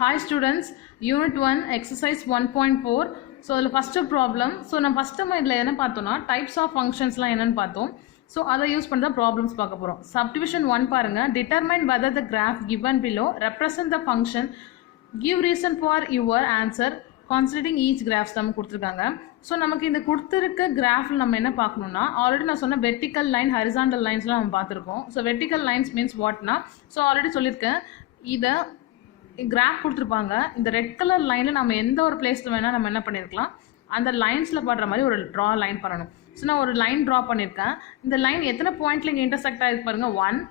Hi students, Unit 1, Exercise 1.4. So, the first problem. So, நம்ம first time இதில் என்ன பார்த்தோம்னா types of functionsலாம் என்னன்னு பார்த்தோம். So, அதை யூஸ் பண்ணி தான் problems பார்க்க போகிறோம். Subdivision 1 பாருங்க. Determine whether the graph given below represent the function. Give reason for your answer considering each graphs நம்ம கொடுத்துருக்காங்க. ஸோ நமக்கு இந்த கொடுத்துருக்க கிராஃபில் நம்ம என்ன பார்க்கணும்னா ஆல்ரெடி நான் சொன்ன வெர்டிக்கல் லைன் ஹரிசாண்டல் லைன்ஸ்லாம் நம்ம பார்த்துருக்கோம். ஸோ வெர்டிக்கல் லைன்ஸ் மீன்ஸ் வாட்னா ஸோ ஆல்ரெடி சொல்லியிருக்கேன் இதை கிராஃப் கொடுத்துருப்பாங்க. இந்த ரெட் கலர் லைனில் நம்ம எந்த ஒரு பிளேஸில் வேணால் நம்ம என்ன பண்ணியிருக்கலாம் அந்த லைன்ஸில் படுற மாதிரி ஒரு ட்ரா லைன் பண்ணணும். ஸோ நான் ஒரு லைன் ட்ரா பண்ணியிருக்கேன். இந்த லைன் எத்தனை பாயிண்ட்ல இங்கே இன்டர்செக்ட் ஆகிருக்கு பாருங்கள் 1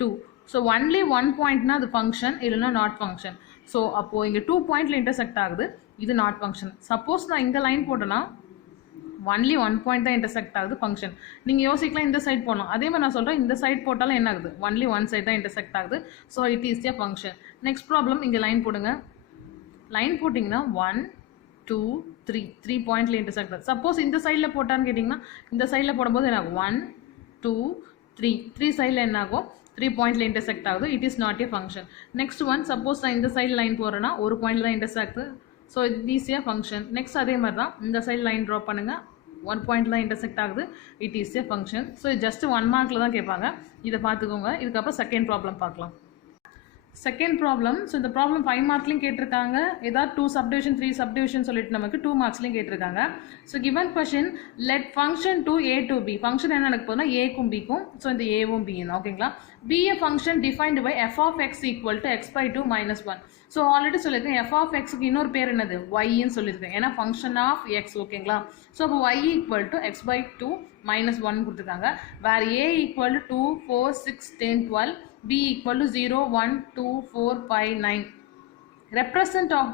2. ஸோ ஒன்லி 1 பாயிண்ட்னா அது ஃபங்க்ஷன் இல்லைன்னா நாட் ஃபங்க்ஷன். ஸோ அப்போது இங்கே 2 பாயிண்ட்ல இன்டர்செக்ட் ஆகுது, இது நாட் ஃபங்க்ஷன். சப்போஸ் நான் இங்கே லைன் போட்டேன்னா ஒன்லி 1 பாயிண்ட் தான் இன்டர்செக்ட் ஆகுது ஃபங்க்ஷன். நீங்கள் யோசிக்கலாம் இந்த சைட் போடணும், அதே மாதிரி நான் சொல்கிறேன் இந்த சைட் போட்டாலும் என்ன ஆகுது ஒன்லி 1 சைட் தான் இன்டர்செக்ட் ஆகுது. So it is a function. Next problem இங்கே லைன் போடுங்க. லைன் போட்டிங்கன்னா 1 2 3 பாயிண்ட்ல இன்டர்செக்ட் ஆகுது. சப்போஸ் இந்த சைடில் போட்டான்னு கேட்டிங்கன்னா இந்த சைடில் போடும்போது என்ன ஆகும் 1 2 3 சைடில் என்ன ஆகும் 3 பாயிண்ட்ல இன்டர்செக்ட் ஆகுது. It is not a function. Next one suppose நான் இந்த சைடில் லைன் போடுறேன்னா ஒரு பாயிண்ட்ல தான் intersect. So it is a function. Next அதே மாதிரி தான் இந்த சைடு லைன் ட்ரா பண்ணுங்கள், 1 பாயிண்ட் தான் இன்டர்செக்ட் ஆகுது. It is a function. So just 1 மார்க்கில் தான் கேட்பாங்க, இதை பார்த்துக்கோங்க. இதுக்கப்புறம் செகண்ட் ப்ராப்ளம் பார்க்கலாம். Second problem. ஸோ இந்த ப்ராப்ளம் 5 மார்க்லையும் கேட்டிருக்காங்க, ஏதாவது 2 சப்டிவிஷன் 3 சப்டிவிஷன் சொல்லிட்டு நமக்கு 2 மார்க்ஸ்லையும் கேட்டிருக்காங்க. So given question let function to A to B. Function என்ன நடக்க போதுன்னா ஏக்கும் பிக்கும். ஸோ இந்த ஏவும் பியும் ஓகேங்களா. Be a function defined by f of x equal to x by 2 minus 1. So already சொல்லியிருக்கேன் எஃப் ஆஃப் எக்ஸுக்கு இன்னொரு பேர் என்னது ஒய்ன்னு சொல்லியிருக்கேன், ஏன்னா ஃபங்க்ஷன் ஆஃப் எக்ஸ் ஓகேங்களா. ஸோ அப்போ y equal to x by 2 minus 1 கொடுத்துருக்காங்க. Where A equal to 2 4 6 10 12, b equal to 0 1 2 4 5 9. represent of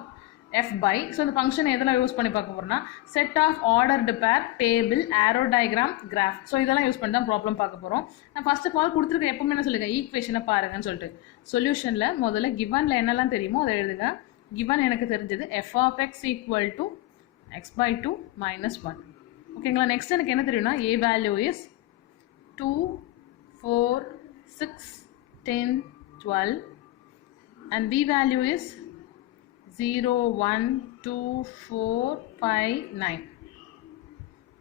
f by, so இந்த ஃபங்க்ஷன் எதெல்லாம் யூஸ் பண்ணி பார்க்க போறோம்னா set of ordered pair, table, arrow diagram, graph. So இதெல்லாம் use பண்ணி தான் ப்ராப்ளம் பார்க்க போகிறோம். நான் ஃபர்ஸ்ட் ஆஃப் ஆல் கொடுத்துருக்க எப்பவுமே என்ன சொல்லுங்க ஈக்குவேஷனை பாருங்கன்னு சொல்லிட்டு சொல்யூஷனில் முதல்ல கிவனில் என்னெல்லாம் தெரியுமோ அதை எழுதுங்க. கிவன் எனக்கு தெரிஞ்சது f of x equal to x by 2 minus 1 ஓகேங்களா. நெக்ஸ்ட் எனக்கு என்ன தெரியும்னா A value is 2 4 6 10 12 and b value is 0 1 2 4 5 9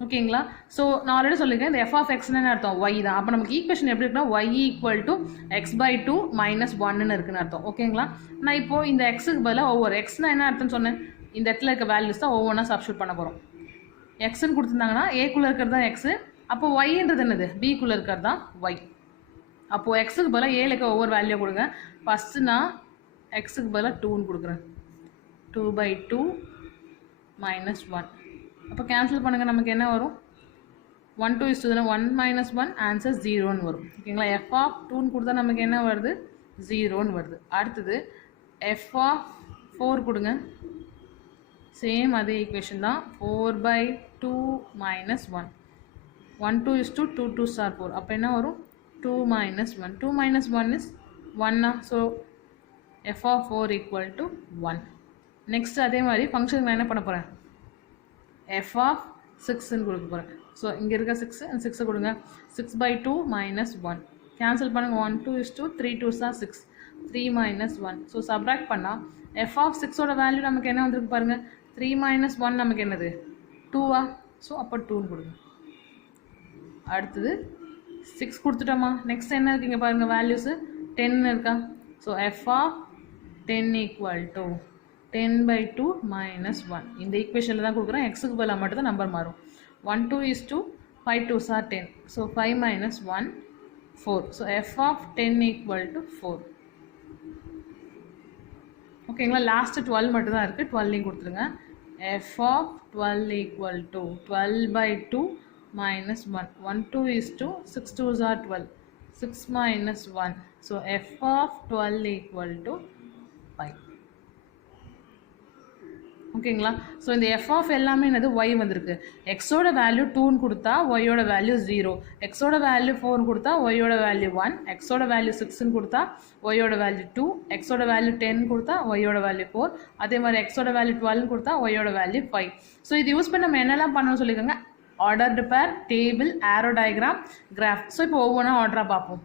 ஓகேங்களா. ஸோ நான் ஆல்ரெடி சொல்லியிருக்கேன் இந்த எஃப் ஆஃப் எக்ஸ்னு அர்த்தம் ஒய் தான். அப்போ நமக்கு ஈக்குவேஷன் எப்படி இருக்குன்னா y equal to x by 2 minus 1ன்னு இருக்குன்னு அர்த்தம் ஓகேங்களா. நான் இப்போது இந்த எக்ஸுக்கு பதிலாக ஒவ்வொரு எக்ஸ்னா என்ன அர்த்தம்னு சொன்னேன், இந்த இடத்துல இருக்க வேல்யூஸ் தான் ஒவ்வொன்றா சப்ஸ்டியூட் பண்ண போகிறோம். எக்ஸ்ன்னு கொடுத்துருந்தாங்கன்னா ஏக்குள்ளே இருக்கிறது தான் எக்ஸு, அப்போ ஒய்ன்றது என்னது பிக்குள்ளே இருக்கிறது தான் ஒய். அப்போது எக்ஸுக்கு பதிலாக ஏழுக்கு ஒவ்வொரு வேல்யூ கொடுங்க. ஃபஸ்ட்டு நான் எக்ஸுக்கு பதிலாக 2ன்னு கொடுக்குறேன். 2 பை 2 மைனஸ் 1. அப்போ கேன்சல் பண்ணுங்கள், நமக்கு என்ன வரும் 1 2 is 2 1 மைனஸ் 1 ஆன்சர் 0ன்னு வரும் ஓகேங்களா. எஃப் ஆஃப் 2ன்னு கொடுத்தா நமக்கு என்ன வருது 0ன்னு வருது. அடுத்தது எஃப் ஆஃப் 4 கொடுங்க, சேம் அதே ஈக்குவேஷன் தான் 4 by 2 minus 1. 1 2 is 2 2 2s are 4. அப்போ என்ன வரும் 2 minus 1. 2 minus 1 is 1. So f of 4 equal to 1. Next அதே மாதிரி ஃபங்க்ஷன் நான் என்ன பண்ண போகிறேன் f of 6ன்னு கொடுக்க போகிறேன். ஸோ இங்கே இருக்க 6 and 6 கொடுங்க. 6 by 2 minus 1. கேன்சல் பண்ணுங்கள். 1 2 is 2 3 2s are 6 3 minus 1. So subtract பண்ணால் f of 6ஓட வேல்யூ நமக்கு என்ன வந்திருக்கு பாருங்கள் 3 minus 1 நமக்கு என்னது 2வா. ஸோ அப்போ 2ன்னு கொடுங்க. அடுத்தது 6 கொடுத்துட்டோமா. நெக்ஸ்ட் என்ன இருக்குங்க பாருங்கள் வேல்யூஸு 10 இருக்கா. So f of 10 equal to 10 by 2 minus 1. இந்த ஈக்குவேஷனில் தான் கொடுக்குறேன், எக்ஸுக்கு பதிலாக மட்டும் தான் நம்பர் மாறும். 1 2 is 2 5 2s are 10. So 5 minus 1 4. So f of 10 equal to 4 ஓகேங்களா. லாஸ்ட்டு 12 மட்டும் தான் இருக்குது, 12 கொடுத்துருங்க. F of 12 equal to 12 by 2 minus 1. 1 2 is 2 6 2s are 12 6 minus 1. So f of 12 equal to 5 ஓகேங்களா. ஸோ இந்த எஃப் ஆஃப் எல்லாமே என்னது ஒய் வந்திருக்கு. எக்ஸோட வேல்யூ 2ன்னு கொடுத்தா ஒய்யோட வேல்யூ 0, எக்ஸோட வேல்யூ 4ன்னு கொடுத்தா ஒய்யோட வேல்யூ 1, எக்ஸோட வேல்யூ 6ன்னு கொடுத்தா ஒய்யோட வேல்யூ 2, எக்ஸோட வேல்யூ 10 கொடுத்தா ஒய்யோட வேல்யூ 4, அதே மாதிரி எக்ஸோட வேல்யூ 12 கொடுத்தா ஒய்யோட வேல்யூ 5. ஸோ இது யூஸ் பண்ணி நம்ம என்னெல்லாம் பண்ணணும்னு சொல்லிக்கோங்க ordered pair, table, arrow diagram, graph. So இப்போ ஒவ்வொன்றா ஆர்டராக பார்ப்போம்.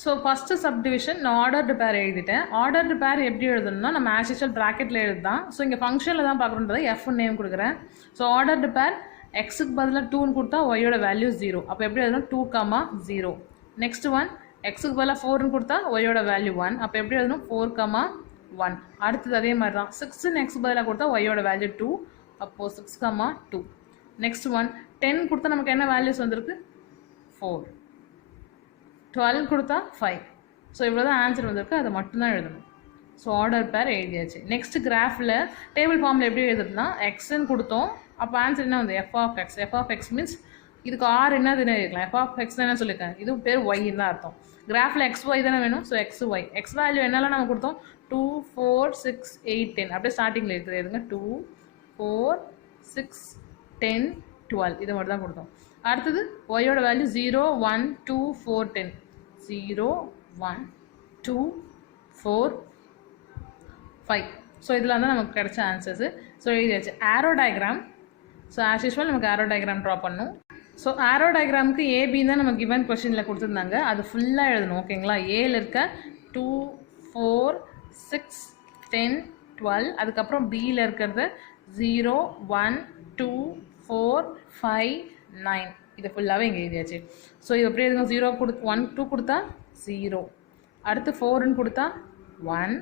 ஸோ ஃபஸ்ட்டு சப்டிவிஷன் நான் ஆர்டர்டு பேர் எழுதிட்டேன். ஆர்டர்டு பேர் எப்படி எழுதணும்னா நம்ம ஆஸ் யூஷுவல் ப்ராக்கெட்டில் எழுதுதான். ஸோ இங்கே ஃபங்க்ஷனில் தான் பார்க்குறோன்றதை எஃப்னு நேம் கொடுக்குறேன். ஸோ ஆர்டர்டு பேர் எக்ஸுக்கு பதிலாக 2ன்னு கொடுத்தா ஒய்யோட வேல்யூ 0. அப்போ எப்படி எழுதணும் 2, 0. நெக்ஸ்ட் ஒன் எக்ஸுக்கு பதிலாக 4ன்னு கொடுத்தா ஒய்யோட வேல்யூ 1. அப்போ எப்படி எழுதணும் 4, 1. அடுத்தது அதே மாதிரி தான் 6ன்னு எக்ஸுக்கு பதிலாக கொடுத்தா ஒய்யோட வேல்யூ 2. அப்போது 6, 2. நெக்ஸ்ட் ஒன் 10 கொடுத்தா நமக்கு என்ன வேல்யூஸ் வந்திருக்கு 4. 12 கொடுத்தா 5. ஸோ இவ்வளோ தான் ஆன்சர் வந்திருக்கு. அதை மட்டும்தான் எழுதணும். ஸோ ஆர்டர் பேர் எழுதியாச்சு. நெக்ஸ்ட் கிராஃபில் டேபிள் ஃபார்மில் எப்படி எழுதுறதுனா எக்ஸ்ன்னு கொடுத்தோம். அப்போ ஆன்சர் என்ன வந்து எஃப் ஆஃப் எக்ஸ் மீன்ஸ் இதுக்கு ஆர் என்னதுன்னு இருக்கலாம். எஃப் ஆஃப் எக்ஸ் என்ன சொல்லியிருக்கேன், இது பேர் ஒய்ன்னு தான் அர்த்தம். கிராஃபில் எக்ஸ் ஒய் தானே வேணும். So x y x value என்னெல்லாம் நம்ம கொடுத்தோம் 2, 4, 6, 8, 10 அப்படியே ஸ்டார்டிங்கில் இருக்குது எதுங்க 2, 4, 6, 10, 12 இது மட்டும் தான் கொடுத்தோம். அடுத்தது ஒய்யோட வேல்யூ 0, 1, 2, 4, 10. 0, 1, 2, 4, 5. ஸோ இதெல்லாம் தான் நமக்கு கிடைச்ச ஆன்சர்ஸு. ஸோ எழுதியாச்சு. Arrow diagram. So as usual நமக்கு ஆரோ டயக்ராம் ட்ரா பண்ணணும். ஸோ ஆரோ டயக்ராமுக்கு ஏபின்னு தான் நமக்கு கிவன் கொஷினில் கொடுத்துருந்தாங்க. அது ஃபுல்லாக எழுதணும். ஓகேங்களா. ஏல இருக்க 2, 4, 6, 10, 12. அதுக்கப்புறம் பியில் இருக்கிறது 0, 1, 2, 4, 5, 9. இது ஃபுல்லாகவே இங்கே எழுதியாச்சு. ஸோ இது எப்படி எழுதுங்க 0 கொடுத்து 1, 2 கொடுத்தா 0. அடுத்து 4ன்னு கொடுத்தா 1,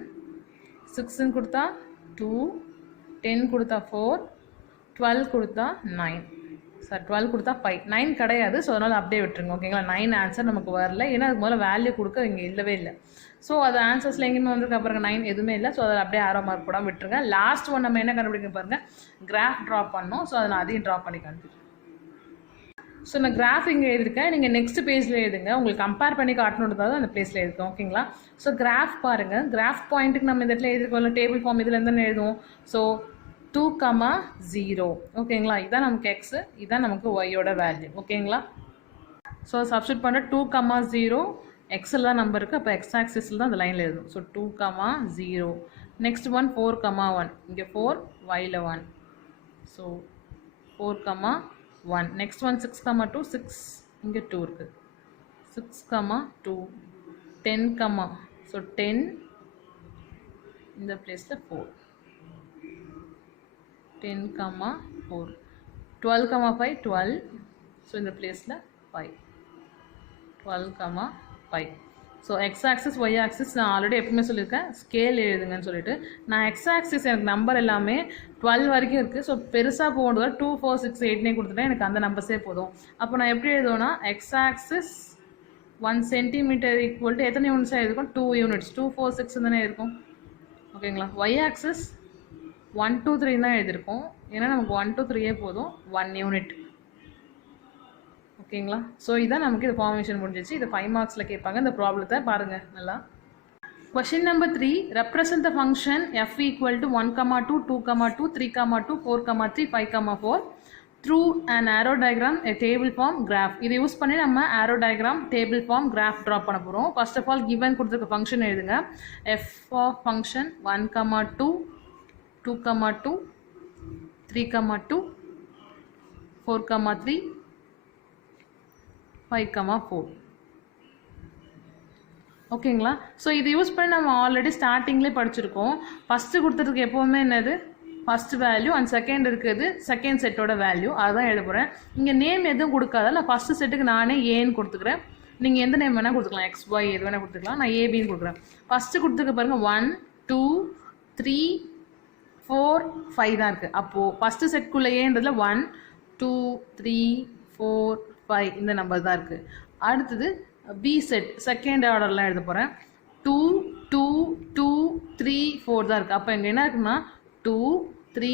6ன்னு கொடுத்தா 2, 10 கொடுத்தா 4, 12 கொடுத்தா 9. சார் 12 கொடுத்தா 5. 9 கிடையாது. ஸோ அதனால் அப்படியே விட்டுருங்க. ஓகேங்களா. 9 ஆன்சர் நமக்கு வரல. ஏன்னா அதுக்கு முதல்ல வேல்யூ கொடுக்க இங்கே இல்லவே இல்லை. ஸோ அது ஆன்சர்ஸில் எங்கேயுமே வந்திருக்கு. அப்புறம் 9 எதுவுமே இல்லை. ஸோ அதில் அப்படியே ஆரோ மார்க் போடாமல் விட்டுருங்க. லாஸ்ட் ஒன் நம்ம என்ன கண்டுபிடிக்க பாருங்கள், கிராஃப் ட்ரா பண்ணோம். ஸோ அதை நான் அதையும் ட்ரா பண்ணி காண்பிக்கிறேன். ஸோ நான் கிராஃப் இங்கே எழுதிருக்கேன். நீங்கள் நெக்ஸ்ட் பேஜில் எழுதுங்க. உங்களுக்கு கம்பேர் பண்ணி காட்டணுன்றதாவது அந்த பிளேஸில் எழுதும். ஓகேங்களா. ஸோ கிராஃப் பாருங்கள். கிராஃப் பாயிண்ட்டுக்கு நம்ம இந்த இடத்துல எழுதிருக்கோம். டேபிள் ஃபார்ம் இதில் இருந்தால் எழுதுவோம். ஸோ 2, 0. ஓகேங்களா. இதுதான் நமக்கு எக்ஸு, இதுதான் நமக்கு ஒய்யோட வேல்யூ. ஓகேங்களா. ஸோ சப்ஸ்டிட் பண்ணுற 2, 0 எக்ஸில் தான் நம்பர் இருக்குது. அப்போ எக்ஸ் ஆக்சிஸில் தான் அந்த லைனில் எழுதும். ஸோ 2, 0. Next one 4, 1. இங்கே 4 ஒயில் 1. ஸோ 4, 1. Next one 6, 2. 6 இங்கே 2 இருக்குது. 6, 2. 10, ஸோ 10 இந்த பிளேஸில் 4. 10, 4. 12, 5. 12. ஸோ இந்த பிளேஸில் 5. 12, 5. So x axis y axis நான் ஆல்ரெடி எப்பவுமே சொல்லியிருக்கேன் ஸ்கேல் எழுதுங்கன்னு சொல்லிட்டு. நான் எக்ஸ் ஆக்சிஸ் எனக்கு நம்பர் எல்லாமே 12 வரைக்கும் இருக்குது. ஸோ பெருசாக போகணுன்றதா 2, 4, 6, 8 கொடுத்துட்டேன். எனக்கு அந்த நம்பர்ஸே போதும். அப்போ நான் எப்படி எழுதுவேன்னா x axis 1 centimetre equal to எத்தனை யூனிட்ஸாக இருக்கும் 2 யூனிட்ஸ். 2, 4, 6 தானே இருக்கும். ஓகேங்களா. ஒய் ஆக்சிஸ் 1, 2, 3 தான் எழுதியிருக்கோம். ஏன்னா நமக்கு 1, 2, 3 போதும் 1 யூனிட். ஓகேங்களா. ஸோ இதான் நமக்கு இது ஃபார்மேஷன் முடிஞ்சிச்சு. இது 5 மார்க்ஸில் கேட்பாங்க. இந்த ப்ராப்ளத்தை பாருங்கள் நல்லா. Question number 3, represent the function F equal to 1, 2, 2, 2, 3, 2, 4, 3, 5, 4 through and arrow diagram table form graph. இதை யூஸ் பண்ணி நம்ம arrow diagram table form graph draw பண்ண போகிறோம். ஃபர்ஸ்ட் ஆஃப் ஆல் கிவன் கொடுத்துருக்க ஃபங்க்ஷன் எழுதுங்க. F of function 1, 2, 2, 2, 3, 2, 4, 3, 5, 4. ஓகேங்களா. ஸோ இது use பண்ணி நம்ம ஆல்ரெடி ஸ்டார்டிங்லேயே படிச்சிருக்கோம். ஃபஸ்ட்டு கொடுத்துருக்கு எப்போவுமே என்னது ஃபஸ்ட் வேல்யூ அண்ட் செகண்ட் இருக்குது செகண்ட் செட்டோட வேல்யூ. அதுதான் எழுத போகிறேன். இங்கே நேம் எதுவும் கொடுக்காத. நான் ஃபஸ்ட்டு செட்டுக்கு நானே ஏன்னு கொடுத்துக்கிறேன். நீங்கள் எந்த நேம் வேணால் கொடுத்துக்கலாம். எக்ஸ் ஒய் எது வேணால் கொடுத்துக்கலாம். நான் ஏபின்னு கொடுக்குறேன். ஃபஸ்ட்டு கொடுத்துருக்க பாருங்கள் 1, 2, 3, 4, 5 தான் இருக்குது. அப்போது ஃபஸ்ட்டு செட்குள்ளே ஏன்றதுல 1, 2, 3, 4, 5 இந்த நம்பர் தான் இருக்குது. அடுத்தது பி செட் செகண்ட் ஆர்டர்லாம் எழுத போகிறேன். 2, 2, 2, 3, 4 தான் இருக்குது. அப்போ இங்கே என்ன இருக்குன்னா 2, 3,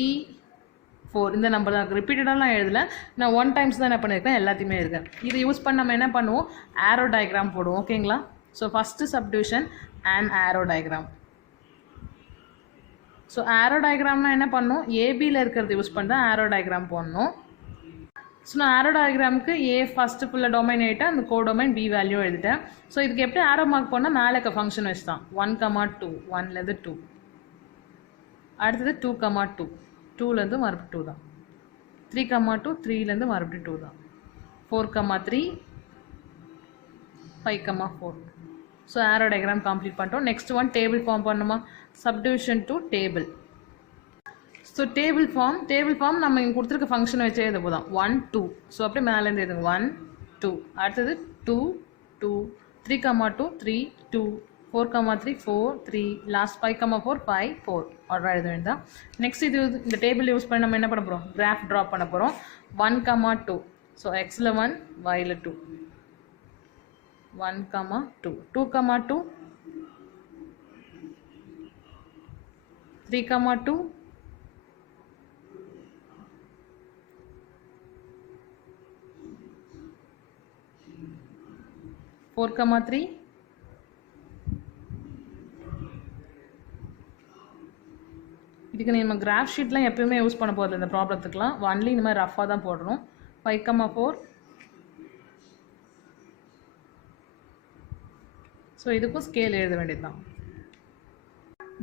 4 இந்த நம்பர் தான் இருக்குது. ரிப்பீட்டடாலாம் எழுதலை. நான் 1 டைம்ஸ் தான் என்ன பண்ணியிருக்கேன் எல்லாத்தையுமே இருக்கேன். இதை யூஸ் பண்ணி நம்ம என்ன பண்ணுவோம் ஆரோ டயக்ராம் போடுவோம். ஓகேங்களா. So first subdivision and arrow diagram. So arrow டயக்ராம்னா என்ன பண்ணணும் ஏபியில் இருக்கிறது யூஸ் பண்ணி தான் ஆரோ டயக்ராம் போடணும். ஸோ நான் ஆரோ டயக்ராமுக்கு ஏ ஃபஸ்ட்டு ஃபுல்லாக டொமைன் ஆகிட்டேன். அந்த கோடொமைன் பி வேல்யூ எழுதிட்டேன். ஸோ இதுக்கு எப்படி ஆரோ மார்க் பண்ணால் மேலே இருக்க ஃபங்க்ஷன் வச்சு தான் 1, 2 1லேருந்து 2. அடுத்தது 2, 2 2லேருந்து மறுபடியும் 2 தான். 3, 2 3லேருந்து மறுபடியும் 2 தான். 4, 3 5, 4 ஸோ ஆரோ டயக்ராம் கம்ப்ளீட் பண்ணிட்டோம். நெக்ஸ்ட் ஒன் டேபிள் ஃபார்ம் பண்ணுமா, subdivision to table. So table form நம்ம இங்கே கொடுத்துருக்க ஃபங்க்ஷனை வச்சே எழுத போதும். 1 2 ஸோ அப்படியே மேலேருந்து எழுதுங்க 1 2, அடுத்தது 2 2, 3 2 3 2, 4 3 4 3, லாஸ்ட் 5 4 5 4 ஆர்டராக எழுத வேண்டாம். நெக்ஸ்ட் இது இந்த டேபிள் யூஸ் பண்ணி நம்ம என்ன பண்ண போகிறோம், கிராஃப் ட்ராப் பண்ண போகிறோம். 1 2, ஸோ எக்ஸில் 1 ஒயில் 2, 1 2 2 2, 3 2, 4 3, இதுக்கு நம்ம கிராஃப் ஷீட்லாம் எப்பயுமே யூஸ் பண்ண போகிறது இந்த ப்ராப்ளத்துக்குலாம். ஒன்லி இந்த மாதிரி ரஃபாக தான் போடணும். 5 4, ஸோ இதுக்கும் ஸ்கேல் எழுத வேண்டியது தான்.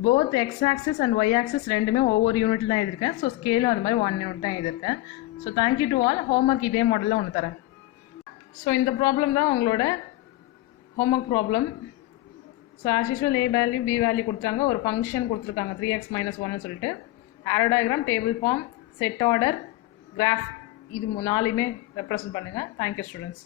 Both x axis and y axis ரெண்டுமே ஒவ்வொரு யூனிட் தான் எழுதியிருக்கேன். ஸோ ஸ்கேலும் அது மாதிரி 1 யூனிட் தான் எழுதியிருக்கேன். So thank you to all. Homework இதே மாடலில் ஒன்று தரேன். ஸோ இந்த ப்ராப்ளம் தான் உங்களோட homework problem. So as usual A value B value கொடுத்தாங்க, ஒரு ஃபங்க்ஷன் கொடுத்துருக்காங்க 3x - 1ன்னு சொல்லிட்டு, arrow diagram, table form, set order, graph, இது 4மே ரெப்ரசன்ட் பண்ணுங்கள். Thank you students.